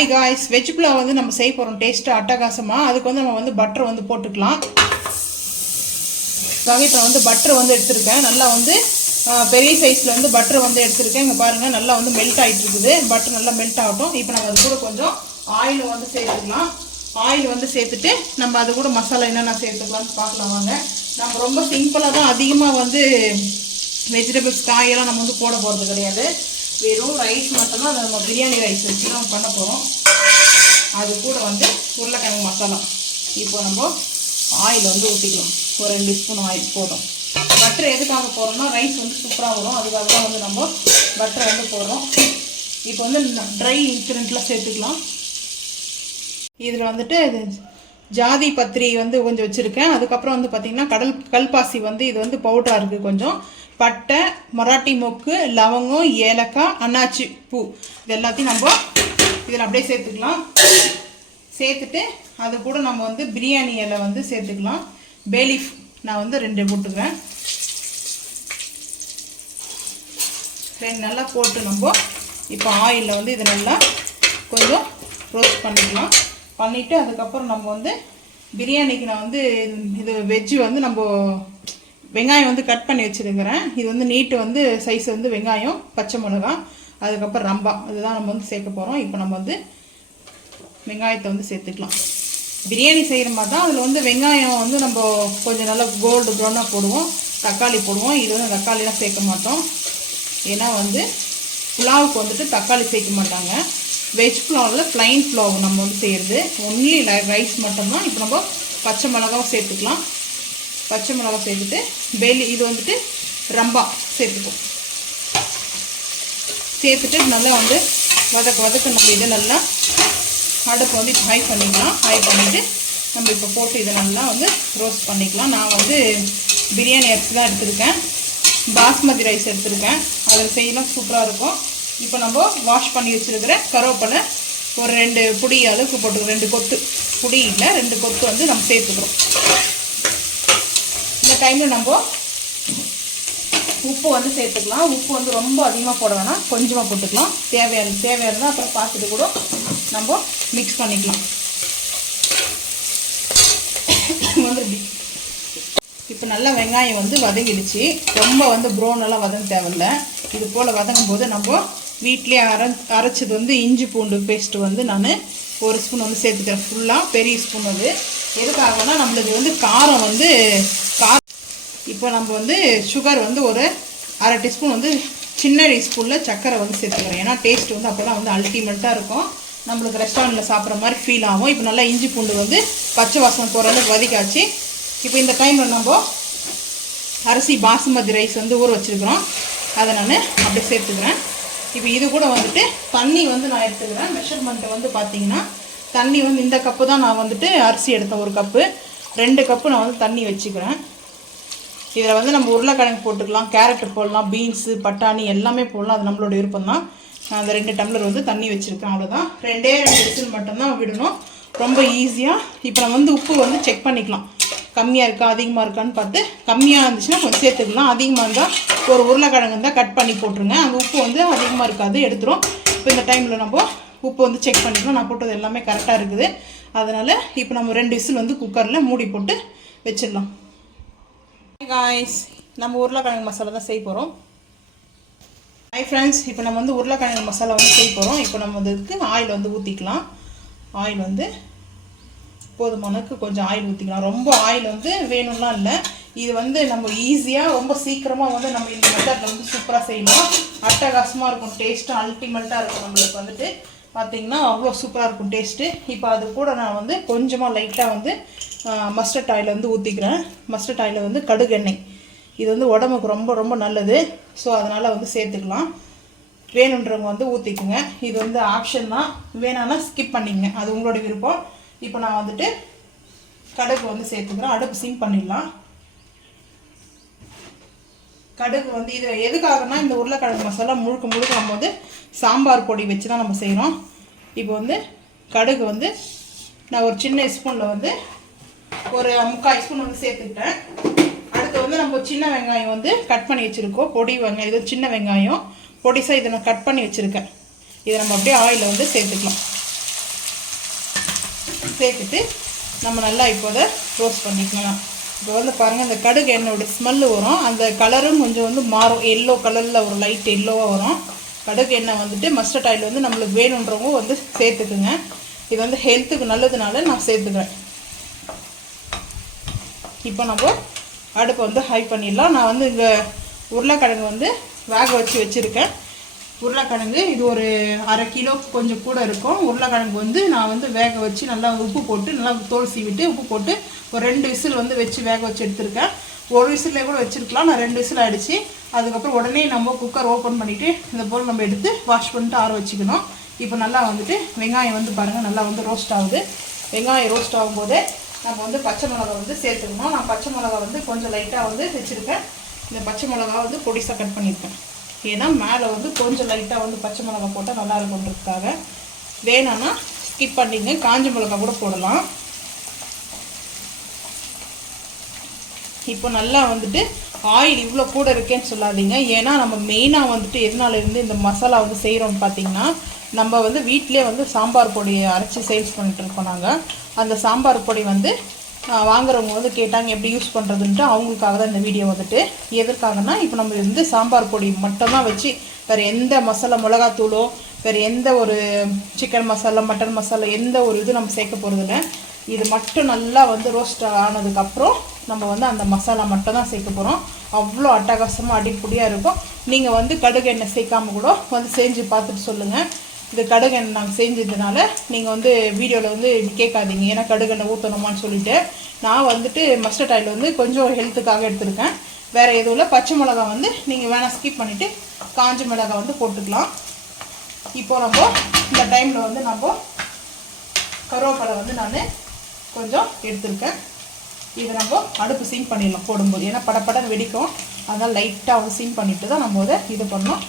Hi guys, veg pulao வந்து நம்ம செய்ய போகிறோம் டேஸ்ட்டு அட்டகாசமாக. அதுக்கு வந்து நம்ம வந்து பட்டர் வந்து போட்டுக்கலாம். இப்போ வந்து பட்டர் வந்து எடுத்துருக்கேன். நல்லா வந்து பெரிய சைஸில் வந்து பட்டர் வந்து எடுத்துருக்கேன். இங்கே பாருங்கள், நல்லா வந்து மெல்ட் ஆகிட்டு இருக்குது. பட்டர் நல்லா மெல்ட் ஆகட்டும். இப்போ நம்ம அது கூட கொஞ்சம் ஆயில் வந்து சேர்த்துக்கலாம். ஆயில் வந்து சேர்த்துட்டு நம்ம அது கூட மசாலா என்னென்ன சேர்த்துக்கலாம்னு பார்க்கலாம் வாங்க. நம்ம ரொம்ப சிம்பிளாக தான், அதிகமாக வந்து வெஜிடபிள்ஸ் காயெல்லாம் நம்ம வந்து போட போகிறது கிடையாது. வெறும் ரைஸ் மட்டும்தான், அதை நம்ம பிரியாணி ரைஸ் வச்சு நம்ம பண்ண போகிறோம். அது கூட வந்து உருளைக்கிழங்கு மசாலா. இப்போ நம்ம ஆயில் வந்து ஊற்றிக்கலாம். ஒரு 2 ஸ்பூன் ஆயில் போதும். பட்டர் எதுக்காக போடுறோம்னா ரைஸ் வந்து சூப்பராக வரும். அதுக்காக தான் வந்து நம்ம பட்டரை வந்து போடுறோம். இப்போ வந்து ட்ரை இன்க்ரீடியன்ட்லாம் சேர்த்துக்கலாம். இதில் வந்துட்டு ஜாதி பத்திரி வந்து கொஞ்சம் வச்சுருக்கேன். அதுக்கப்புறம் வந்து பார்த்திங்கன்னா கல்பாசி வந்து இது வந்து பவுடராக இருக்குது. கொஞ்சம் பட்டை, மராட்டி மொக்கு, லவங்கம், ஏலக்காய், அன்னாச்சி பூ, இது எல்லாத்தையும் நம்ம இதில் அப்படியே சேர்த்துக்கலாம். சேர்த்துட்டு அது கூட நம்ம வந்து பிரியாணி இலை வந்து சேர்த்துக்கலாம். பேலீஃப் நான் வந்து 2 போட்டுக்கிறேன். 2 நல்லா போட்டு நம்ம இப்போ ஆயிலில் வந்து இது நல்லா கொஞ்சம் ரோஸ்ட் பண்ணிக்கலாம். பண்ணிவிட்டு அதுக்கப்புறம் நம்ம வந்து பிரியாணிக்கு நான் வந்து இது வெஜ்ஜு வந்து நம்ம வெங்காயம் வந்து கட் பண்ணி வச்சுருக்கிறேன். இது வந்து நீட்டு வந்து சைஸ் வந்து வெங்காயம், பச்சை மிளகா, அதுக்கப்புறம் ரம்பா, இதுதான் நம்ம வந்து சேர்க்க போகிறோம். இப்போ நம்ம வந்து வெங்காயத்தை வந்து சேர்த்துக்கலாம். பிரியாணி செய்கிற மாதிரி தான். அதில் வந்து வெங்காயம் வந்து நம்ம கொஞ்சம் நல்லா கோல்டு ப்ரௌனாக போடுவோம். தக்காளி போடுவோம். இது வந்து தக்காளிலாம் சேர்க்க மாட்டோம். ஏன்னா வந்து புலாவுக்கு வந்துட்டு தக்காளி சேர்க்க மாட்டாங்க. வெஜ் புலாவில் ப்ளைன் புலாவ் நம்ம வந்து செய்கிறது ஒன்லி ரைஸ் மட்டும்தான். இப்போ நம்ம பச்சை மிளகாவும் சேர்த்துக்கலாம். பச்சை மிளகாய் சேர்த்துட்டு இது வந்துட்டு ரம்பா சேர்த்துப்போம். சேர்த்துட்டு நல்லா வந்து வதக்க நம்ம இதை நல்லா அடுப்பு வந்து ஹை பண்ணிக்கலாம். ஹை பண்ணிவிட்டு நம்ம இப்போ போட்டு இதை நல்லா வந்து ரோஸ்ட் பண்ணிக்கலாம். நான் வந்து பிரியாணி அரிசி தான் எடுத்துருக்கேன். பாஸ்மதி ரைஸ் எடுத்துருக்கேன். அதில் செய்யலாம் சூப்பராக இருக்கும். இப்போ நம்ம வாஷ் பண்ணி வச்சுருக்கிற கருவேப்பிலை ஒரு 2 புடி அளவுக்கு போட்டுக்கிறோம். 2 கொத்து புடி இல்லை, 2 கொத்து வந்து நம்ம சேர்த்துக்கிறோம். இந்த டைமில் நம்ம உப்பு வந்து சேர்த்துக்கலாம். உப்பு வந்து ரொம்ப அதிகமாக போட வேணாம், கொஞ்சமாக போட்டுக்கலாம். தேவையானது அப்புறம் பார்த்துட்டு கூட நம்ம மிக்ஸ் பண்ணிக்கலாம். இப்போ நல்லா வெங்காயம் வந்து வதங்கிடுச்சு. ரொம்ப வந்து ப்ரௌனெல்லாம் வதங்க தேவையில்லை. இது போல் வதங்கும் போது நம்ம வீட்லேயே அரைச்சது வந்து இஞ்சி பூண்டு பேஸ்ட்டு வந்து நான் 1 ஸ்பூன் வந்து சேர்த்துக்கிறேன். ஃபுல்லாக பெரிய ஸ்பூன். அது எதுக்காகனா நம்மளுக்கு வந்து காரம் வந்து இப்போ நம்ம வந்து சுகர் வந்து ஒரு 1/2 டீஸ்பூன் வந்து சின்ன டீஸ்பூனில் சர்க்கரை வந்து சேர்த்துக்கிறேன். ஏன்னா டேஸ்ட் வந்து அப்போ தான் வந்து அல்டிமேட்டாக இருக்கும். நம்மளுக்கு ரெஸ்டாரண்ட்டில் சாப்பிட்ற மாதிரி ஃபீல் ஆகும். இப்போ நல்லா இஞ்சி பூண்டு வந்து பச்சை வாசனை போகிற அளவுக்கு வதக்காச்சு. இப்போ இந்த டைமில் நம்ம அரிசி பாசுமதி ரைஸ் வந்து ஊற வச்சுருக்கிறோம். அதை நான் அப்படியே சேர்த்துக்கிறேன். இப்போ இது கூட வந்துட்டு தண்ணி வந்து நான் எடுத்துக்கிறேன். மெஷர்மெண்ட்டை வந்து பார்த்திங்கன்னா தண்ணி வந்து இந்த கப்பு தான் நான் வந்துட்டு அரிசி எடுத்தேன். 1 கப்பு, 2 கப்பு நான் வந்து தண்ணி வச்சுக்கிறேன். இதில் வந்து நம்ம உருளைக்கிழங்கு போட்டுக்கலாம், கேரட்டு போடலாம், பீன்ஸு, பட்டாணி எல்லாமே போடலாம். அது நம்மளோட விருப்பம் தான். நான் அந்த 2 டம்ளர் வந்து தண்ணி வச்சுருக்கேன். அவ்வளோதான். 2 விசில் மட்டும்தான் விடணும். ரொம்ப ஈஸியாக. இப்போ நம்ம வந்து உப்பு வந்து செக் பண்ணிக்கலாம். கம்மியாக இருக்கா அதிகமாக இருக்கான்னு பார்த்து, கம்மியாக இருந்துச்சுன்னா கொஞ்சம் சேர்த்துக்கலாம். அதிகமாக இருந்தால் ஒரு உருளைக்கிழங்கு இருந்தால் கட் பண்ணி போட்டுருங்க. அந்த உப்பு வந்து அதிகமாக இருக்காது, எடுத்துரும். இப்போ இந்த டைமில் நம்ம உப்பு வந்து செக் பண்ணிக்கலாம். நான் போட்டது எல்லாமே கரெக்டாக இருக்குது. அதனால் இப்போ நம்ம 2 விசில் வந்து குக்கரில் மூடி போட்டு வச்சிடலாம். காய்ஸ், நம்ம உருளைக்கிழங்கு மசாலா தான் செய்ய போகிறோம். ஹாய் ஃப்ரெண்ட்ஸ், இப்போ நம்ம வந்து உருளைக்கிழங்கு மசாலா வந்து செய்ய போகிறோம். இப்போ நம்ம இதுக்கு ஆயில் வந்து ஊற்றிக்கலாம். ஆயில் வந்து போதுமானக்கு கொஞ்சம் ஆயில் ஊற்றிக்கலாம். ரொம்ப ஆயில் வந்து வேணும்லாம் இல்லை. இது வந்து நம்ம ஈஸியாக ரொம்ப சீக்கிரமாக வந்து நம்ம இந்த மெத்தடில் வந்து சூப்பராக செய்யலாம். அட்டகாசமாக இருக்கும். டேஸ்ட்டு அல்டிமேட்டாக இருக்கும். நம்மளுக்கு வந்துட்டு பார்த்திங்கன்னா அவ்வளோ சூப்பராக இருக்கும் டேஸ்ட்டு. இப்போ அது கூட நான் வந்து கொஞ்சமாக லைட்டாக வந்து மஸ்டர்ட் ஆயில் வந்து ஊற்றிக்கிறேன். மஸ்டர்ட் ஆயில் வந்து கடுகு எண்ணெய். இது வந்து உடம்புக்கு ரொம்ப ரொம்ப நல்லது. ஸோ அதனால் வந்து சேர்த்துக்கலாம். வேணுன்றவங்க வந்து ஊற்றிக்குங்க. இது வந்து ஆப்ஷன் தான், வேணான்னா ஸ்கிப் பண்ணிங்க, அது உங்களோட விருப்பம். இப்போ நான் வந்துட்டு கடுகு வந்து சேர்த்துக்கிறேன். அடுப்பு சிம் பண்ணிடலாம். கடுகு வந்து இது எதுக்காகனா இந்த உருளைக்கிழங்கு மசாலா முழுக்க நம்ம வந்து சாம்பார் பொடி வச்சு தான் நம்ம செய்கிறோம். இப்போ வந்து கடுகு வந்து நான் ஒரு சின்ன ஸ்பூனில் வந்து ஒரு 3/4 ஸ்பூன் வந்து சேர்த்துக்கிட்டேன். அடுத்து வந்து நம்ம சின்ன வெங்காயம் வந்து கட் பண்ணி வச்சுருக்கோம். பொடி வெங்காயம், இது சின்ன வெங்காயம் பொடிசாக இதை நான் கட் பண்ணி வச்சுருக்கேன். இதை நம்ம அப்படியே ஆயிலில் வந்து சேர்த்துக்கலாம். சேர்த்துட்டு நம்ம நல்லா இப்போதை ரோஸ்ட் பண்ணிக்கலாம். இப்போ வந்து பாருங்கள், இந்த கடுகு எண்ணெயோட ஸ்மெல்லு வரும், அந்த கலரும் கொஞ்சம் வந்து மாறும், எல்லோ கலரில் ஒரு லைட் எல்லோவாக வரும். கடுகு எண்ணெய் வந்துட்டு மஸ்டர்ட் ஆயில் வந்து நம்மளுக்கு வேணுன்றவங்க வந்து சேர்த்துக்குங்க. இது வந்து ஹெல்த்துக்கு நல்லதுனால நான் சேர்த்துக்கிறேன். இப்போ நம்ம அடுப்பை வந்து ஹை பண்ணிடலாம். நான் வந்து இங்கே உருளைக்கிழங்கு வந்து வேக வச்சுருக்கேன். உருளைக்கிழங்கு இது ஒரு 1/2 கிலோ கொஞ்சம் கூட இருக்கும். உருளைக்கிழங்கு வந்து நான் வந்து வேக வச்சு நல்லா உப்பு போட்டு நல்லா தோல் சீவிட்டு உப்பு போட்டு ஒரு 2 விசில் வந்து வச்சு வேக வச்சு எடுத்துருக்கேன். ஒரு விசிலே கூட வச்சுருக்கலாம். நான் 2 விசில் ஆகிடுச்சு. அதுக்கப்புறம் உடனே நம்ம குக்கர் ஓப்பன் பண்ணிவிட்டு இந்த போல் நம்ம எடுத்து வாஷ் பண்ணிட்டு ஆற வச்சுக்கணும். இப்போ நல்லா வந்துட்டு வெங்காயம் வந்து பாருங்கள் நல்லா வந்து ரோஸ்ட் ஆகுது. வெங்காயம் ரோஸ்ட் ஆகும்போதே நம்ம வந்து பச்சை மிளகா வந்து சேர்த்துக்கணும். நான் பச்சை மிளகா வந்து கொஞ்சம் லைட்டாக வந்து வச்சுருக்கேன். இந்த பச்சை மிளகா வந்து பொடிசாக கட் பண்ணியிருக்கேன். ஏன்னா மேலே வந்து கொஞ்சம் லைட்டாக வந்து பச்சை மிளகா போட்டால் நல்லா இருக்குன்றதுக்காக. வேணான்னா ஸ்கிப் பண்ணிங்க, காஞ்ச மிளகா கூட போடலாம். இப்போ நல்லா வந்துட்டு ஆயில் இவ்வளோ கூட இருக்கேன்னு சொல்லாதீங்க. ஏன்னா நம்ம மெயினாக வந்துட்டு எதனால இருந்து இந்த மசாலா வந்து செய்கிறோம்னு பார்த்தீங்கன்னா, நம்ம வந்து வீட்டிலே வந்து சாம்பார் பொடி அரைச்சி சேல்ஸ் பண்ணிட்டு இருக்கோம். நாங்கள் அந்த சாம்பார் பொடி வந்து வாங்குறவங்க வந்து கேட்டாங்க எப்படி யூஸ் பண்ணுறதுன்ட்டு, அவங்களுக்காக தான் இந்த வீடியோ வந்துட்டு. எதற்காகனா, இப்போ நம்ம வந்து சாம்பார் பொடி மட்டும்தான் வச்சு வேறு எந்த மசாலா, மிளகாத்தூளோ வேறு எந்த ஒரு சிக்கன் மசாலா, மட்டன் மசாலா எந்த ஒரு இது நம்ம சேர்க்க போகிறதில்ல. இது மட்டும் நல்லா வந்து ரோஸ்ட் ஆனதுக்கப்புறம் நம்ம வந்து அந்த மசாலா மட்டும் தான் சேர்க்க போகிறோம். அவ்வளோ அட்டகாசமாக அடிப்பொடியாக இருக்கும். நீங்கள் வந்து கடுகு எண்ணெய் சேர்க்காம கூட வந்து செஞ்சு பார்த்துட்டு சொல்லுங்கள். இந்த கடுகு எண்ணெய் நாங்கள் செஞ்சதுனால நீங்கள் வந்து வீடியோவில் வந்து கேட்காதீங்க, ஏன்னா கடுகு எண்ணெய் ஊற்றணுமான்னு சொல்லிவிட்டு. நான் வந்துட்டு மஸ்டர்ட் ஆயில் வந்து கொஞ்சம் ஹெல்த்துக்காக எடுத்துருக்கேன். வேறு எதுவும் இல்லை. பச்சை மிளகா வந்து நீங்கள் வேணால் ஸ்கிப் பண்ணிவிட்டு காஞ்ச மிளகா வந்து போட்டுக்கலாம். இப்போது நம்ம இந்த டைமில் வந்து நம்ம கருவேப்பிலை வந்து நான் கொஞ்சம் எடுத்துருக்கேன். இதை நம்ம அடுப்பு சிம் பண்ணிடலாம் போடும்போது, ஏன்னா படப்படம் வெடிக்கும். அதனால் லைட்டாக வந்து சிம் பண்ணிவிட்டு தான் நம்ம இதை பண்ணோம்.